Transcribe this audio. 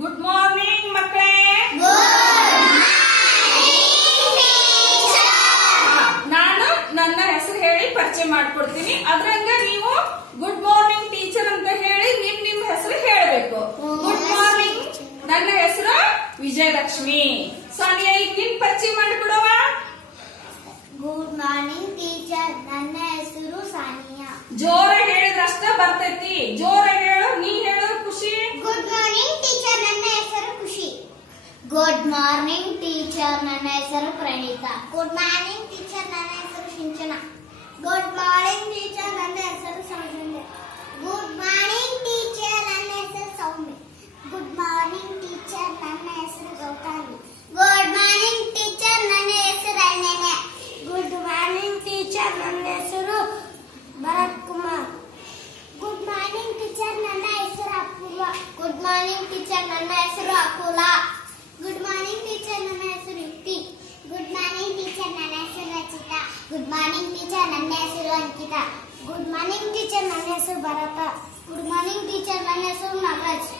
Good morning ಮಕ್ಕಳೇ. ನಾನು ನನ್ನ ಹೆಸರು ಹೇಳಿ ಪರಿಚಯ ಮಾಡ್ಕೊಡ್ತೀನಿ. ಅದ್ರಂಗ ನೀವು ಗುಡ್ ಮಾರ್ನಿಂಗ್ ಟೀಚರ್ ಅಂತ ಹೇಳಿ ನಿಮ್ ಹೆಸರು ಹೇಳಬೇಕು. ಗುಡ್ ಮಾರ್ನಿಂಗ್, ನನ್ನ ಹೆಸರು ವಿಜಯಲಕ್ಷ್ಮಿ. ಸಾನಿಯಾ, ಈಗ ನಿನ್ ಪರಿಚಯ ಮಾಡಿಕೊಡುವ. ಗುಡ್ ಮಾರ್ನಿಂಗ್ ಟೀಚರ್, ನನ್ನ ಹೆಸರು ಸಾನಿಯಾ. ಜೋರ ಹೇಳಿದ್ರಷ್ಟ ಬರ್ತೈತಿ. ಜೋರ ಹೇಳು, ನೀ ಹೇಳು ಖುಷಿ. ಗುಡ್ ಮಾರ್ನಿಂಗ್ ಟೀಚರ್, ನನ್ನ ಹೆಸರು ಖುಷಿ. ಗುಡ್ ಮಾರ್ನಿಂಗ್ ಟೀಚರ್, ನನ್ನ ಹೆಸರು ಪ್ರಣೀತಾ. ಗುಡ್ ಮಾರ್ನಿಂಗ್ ಟೀಚರ್, ನನ್ನ ಹೆಸರು ಸಿಂಚನ. ಗುಡ್ ಮಾರ್ನಿಂಗ್ ಟೀಚರ್, ನನ್ನ ಹೆಸರು ಸೌಜನ್ಯ. ಗುಡ್ ಮಾರ್ನಿಂಗ್ ಟೀಚರ್, ನನ್ನ ಹೆಸರು ಸೌಮ್ಯ. ಗುಡ್ ಮಾರ್ನಿಂಗ್ ಟೀಚರ್, ನನ್ನ ಹೆಸರು ಗೌತಮಿ. ಗುಡ್ ಮಾರ್ನಿಂಗ್ ಟೀಚರ್, ನನ್ನ ಹೆಸರು ಅನನ್ಯ. ಗುಡ್ ಮಾರ್ನಿಂಗ್ ಟೀಚರ್, ನನ್ನ ಹೆಸರು Bharat Kumar. Good morning teacher, ನನ್ನ ಹೆಸರು ಅಪೂರ್ವ. ಗುಡ್ ಮಾರ್ನಿಂಗ್ ಟೀಚರ್, ನನ್ನ ಹೆಸರು ಅಕುಲ. ಗುಡ್ ಮಾರ್ನಿಂಗ್ ಟೀಚರ್, ನನ್ನ ಹೆಸರು ಯುಕ್ತಿ. ಗುಡ್ ಮಾರ್ನಿಂಗ್ ಟೀಚರ್, ನನ್ನ ಹೆಸರು ರಚಿತಾ. ಗುಡ್ ಮಾರ್ನಿಂಗ್ ಟೀಚರ್, ನನ್ನ ಹೆಸರು ಅಂಕಿತಾ. ಗುಡ್ ಮಾರ್ನಿಂಗ್ ಟೀಚರ್, ನನ್ನ ಹೆಸರು ಭರತ. ಗುಡ್ ಮಾರ್ನಿಂಗ್ ಟೀಚರ್, ನನ್ನ ಹೆಸರು ನಾಗರಾಜ್.